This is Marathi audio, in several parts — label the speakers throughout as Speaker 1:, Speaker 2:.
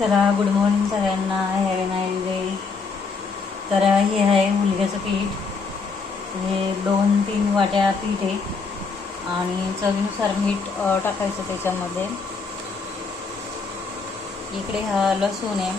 Speaker 1: चला गुड मॉर्निंग सगळ्यांना. हॅव नाईट डे तर हे आहे मुलग्याचं पीठ. हे दोन तीन वाट्या पीठ आहे. आणि चवीनुसार मीठ टाकायचं त्याच्यामध्ये. इकडे हा लसूण आहे.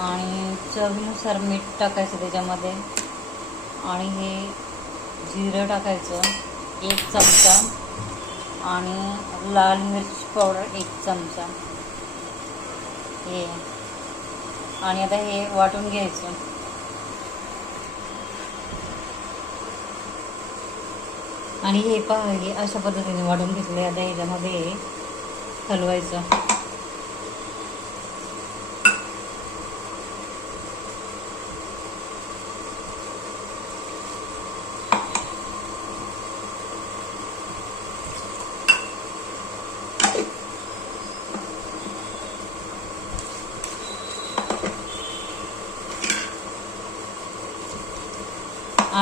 Speaker 1: आणि चवीनुसार मीठ टाकायचं त्याच्यामध्ये. आणि हे जिरं टाकायचं एक चमचा. आणि लाल मिरची पावडर एक चमचा. हे. आणि आता हे वाटून घ्यायचं. आणि हे पहा हे अशा पद्धतीने वाटून घेतले आता ह्याच्यामध्ये हलवायचं.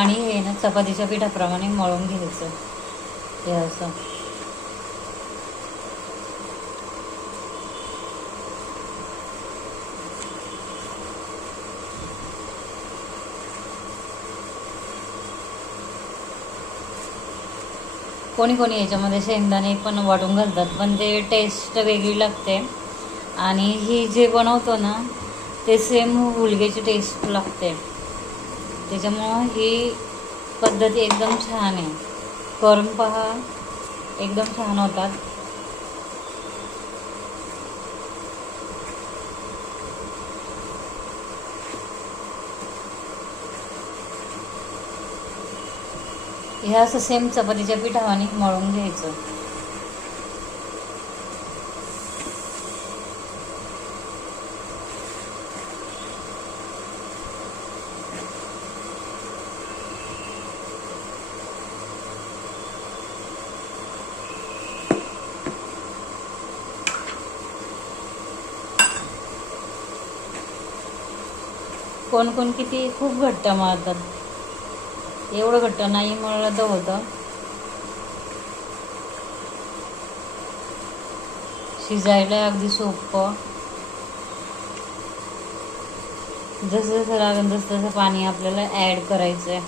Speaker 1: आणि हे ना चपातीच्या पिठाप्रमाणे मळून घ्यायचं. हे असं. कोणी कोणी याच्यामध्ये शेंगदाणे पण वाटून घालतात पण ते टेस्ट वेगळी लागते. आणि ही जे बनवतो ना ते सेम हुलग्याची टेस्ट लागते. त्याच्यामुळं ही पद्धती एकदम छान आहे. करून पहा. एकदम छान होतात. ह्या असं सेम चपातीच्या पिठावाने मळून घ्यायचं. कोण कोण किती खूप घट्ट मळतात एवढं घट्ट नाही मळलं तर होतं. शिजायला अगदी सोपं. जसं जसं लागेल तसं तसं पाणी आपल्याला ॲड करायचं आहे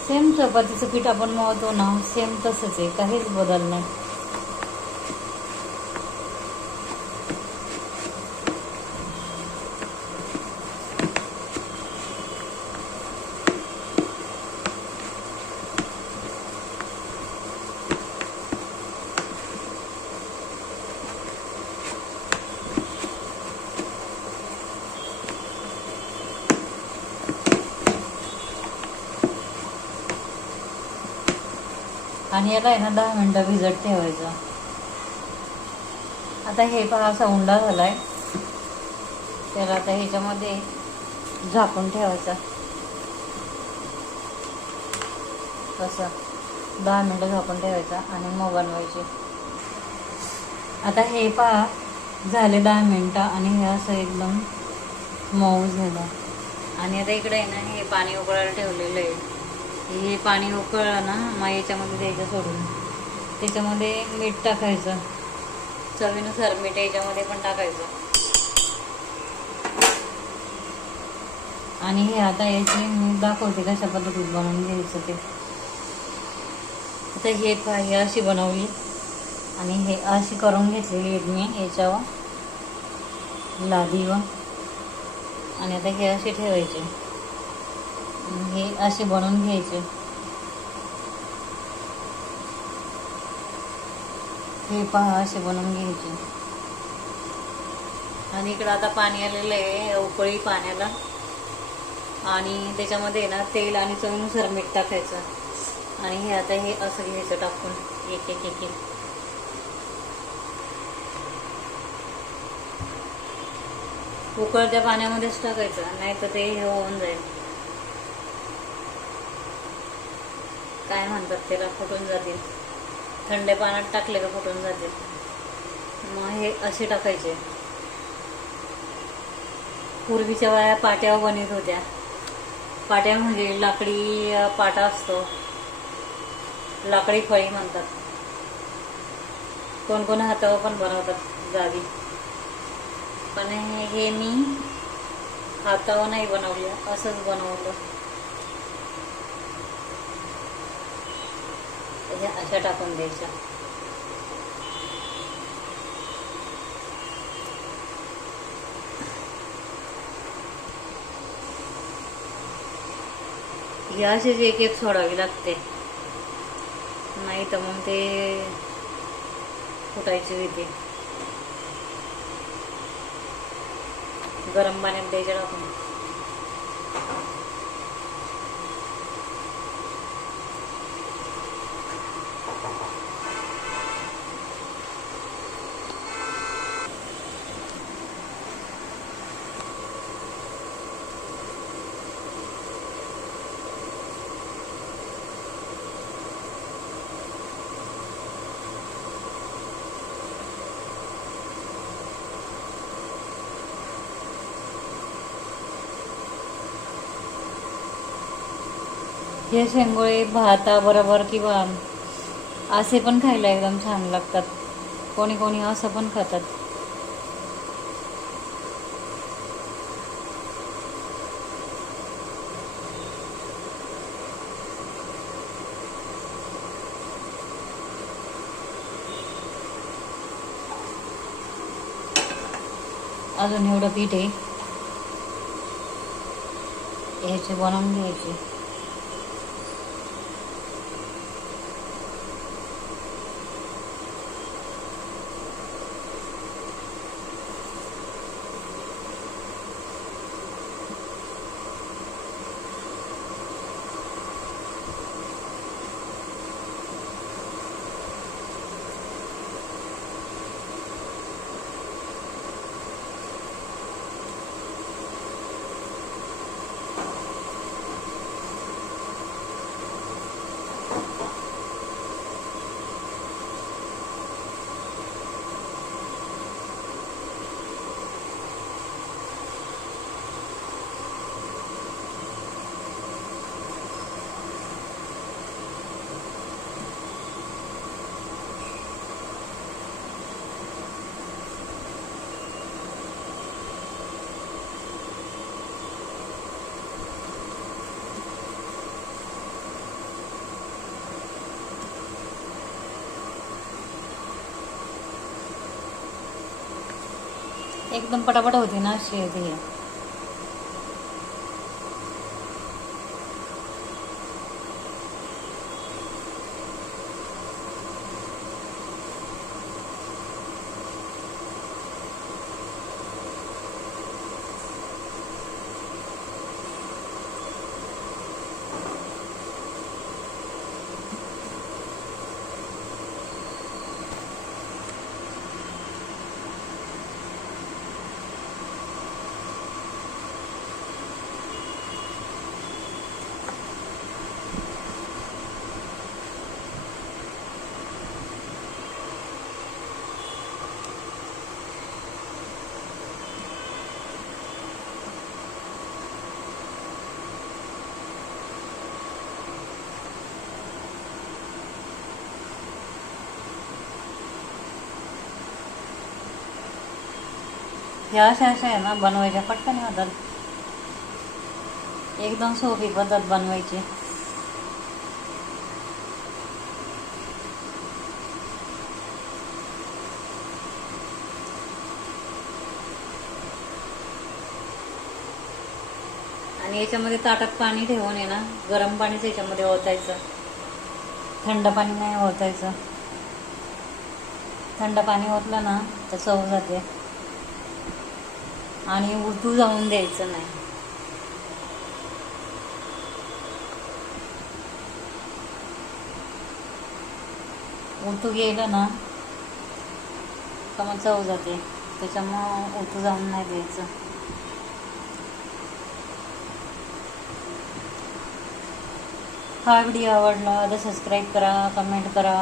Speaker 1: सेम चपातीचं पीठ आपण मळतो ना सेम तसंच आहे काहीच बदल नाही. आणि याला आहे ना दहा मिनटं भिजत ठेवायचं. आता हे पहा असा उंडा झालाय. त्याला आता ह्याच्यामध्ये झाकून ठेवायचा. तसं दहा मिनटं झाकून ठेवायचा आणि मग बनवायचे. आता हे पहा झाले दहा मिनटं आणि हे असं एकदम मऊ झालं. आणि आता इकडे आहे ना हे पाणी उकळायला ठेवलेलं आहे. हे पाणी उकळलं ना मग याच्यामध्ये द्यायचं सोडून. त्याच्यामध्ये मीठ टाकायचं. चवीनुसार मीठ याच्यामध्ये पण टाकायचं. आणि हे आता याचे मी दाखवते कशा पद्धतीत बनवून घ्यायचं ते. आता हे पहा हे अशी बनवली. आणि हे अशी करून घेतलेली आहेत मी याच्यावर. लादीवर. आणि आता हे असे ठेवायचे. हे असे बनवून घ्यायचे. हे पहा असे बनवून घ्यायचे. आणि इकडं आता पाणी आलेलं आहे उकळी पाण्याला. आणि त्याच्यामध्ये ना तेल आणि चवीनुसार मीठ टाकायचं. आणि हे आता हे असं घ्यायचं टाकून. एक एक एक एक. उकळत्या पाण्यामध्येच टाकायचं नाही तर ते हे होऊन जाईल. काय म्हणतात त्याला फुटून जातील. थंड पाण्यात टाकले का फुटून जातील. मग हे असे टाकायचे. पूर्वीच्या वेळा पाट्या बनवित होत्या. पाट्या म्हणजे लाकडी पाटा असतो. लाकडी फळी म्हणतात. कोण कोण हातावर पण बनवतात जागी. पण हे हे मी हातावर नाही बनवलं असंच बनवलं. ह्या अशा टाकून द्यायच्या. हे असेच एक एक सोडावी लागते. नाही तर मग ते फुटायची भीती गरम पाण्यात द्यायच्या टाकून. हे शेंगोळे भाताबरोबर किंवा असे पण खायला एकदम छान लागतात. कोणी कोणी असं पण खातात. अजून एवढं पीठ आहे. ह्याचे बनवून घ्यायचे. एकदम पटापट होती ना अशी ती ह्या अशा अशा आहे ना बनवायच्या. पटकन होतात एकदम सोपी पद्धत बनवायची. आणि याच्यामध्ये ताटात पाणी ठेवून आहे ना गरम पाणीच याच्यामध्ये ओतायचं. थंड पाणी नाही ओतायचं. थंड पाणी ओतलं ना तर चव जाते. आणि उलटू जाऊन द्यायचं नाही. उलटू गेलं ना का मग चव जाते. त्याच्यामुळं उलटू जाऊन नाही द्यायचं. हा व्हिडिओ आवडला तर सबस्क्राईब करा कमेंट करा.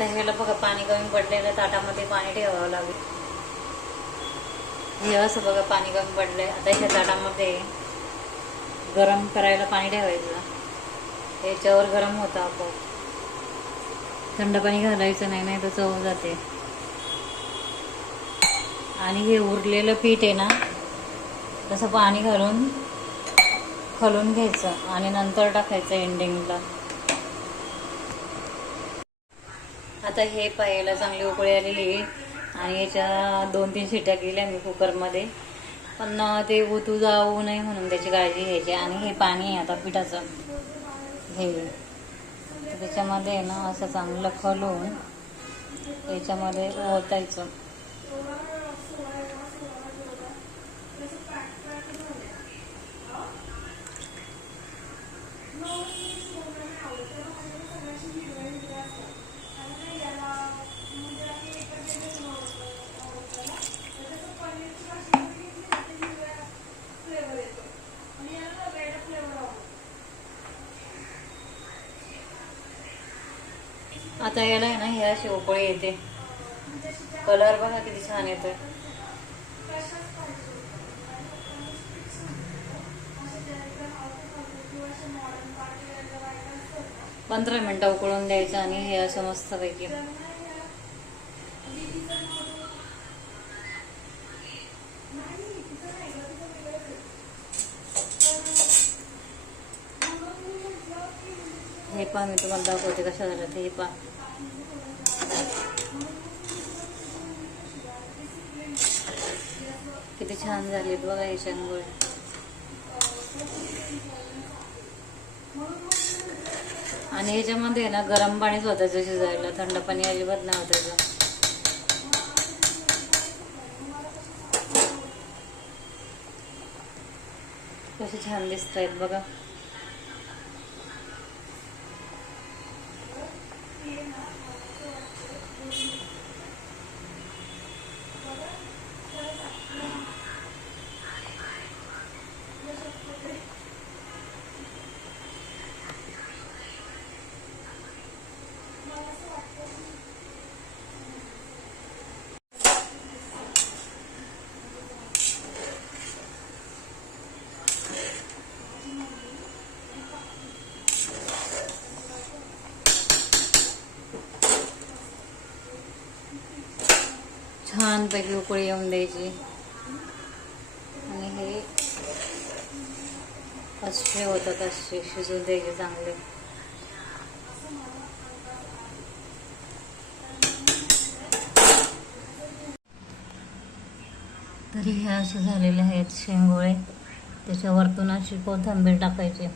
Speaker 1: आता ह्याला बघा पाणी कमी पडलेलं ताटामध्ये पाणी ठेवावं लागेल. हे असं बघा पाणी कमी पडलंय. आता ह्या ताटामध्ये गरम करायला पाणी ठेवायचं. याच्यावर गरम होतं आपोआप. थंड पाणी घालायचं नाही नाही तर चव जाते. आणि हे उरलेलं पीठ आहे ना तसं पाणी घालून खलून घ्यायचं आणि नंतर टाकायचं एंडिंगला आता हे पाहायला चांगली उकळी आलेली आहे. आणि याच्या दोन तीन शिट्या केल्या मी कुकरमध्ये. पण ते उतू जाऊ नये म्हणून त्याची काळजी घ्यायची. आणि हे पाणी आहे आता पिठाचं. हे. त्याच्यामध्ये ना असं चांगलं खलून याच्यामध्ये ओतायचं. आता याला आहे ना हे अशी उकळी येते. कलर बघा किती छान येतोय. पंधरा मिनटं उकळून द्यायचं आणि हे असं मस्तपैकी. हे पहा मी तुम्हाला दाखवते कशा झालं ते हे पहा. किती छान झालेत बघा हे शेंगोळे आणि ह्याच्यामध्ये ना गरम पाणीच होतं शिजायला थंड पाणी अजिबात नाही होतायचं कसे छान दिसत आहेत बघा. छानपैकी उकळी येऊन द्यायची. आणि हे असे होतात असे शिजून द्यायचे चांगले. तरी हे असे झालेले आहेत शेंगोळे. त्याच्यावरतून अशी कोथिंबीर टाकायची.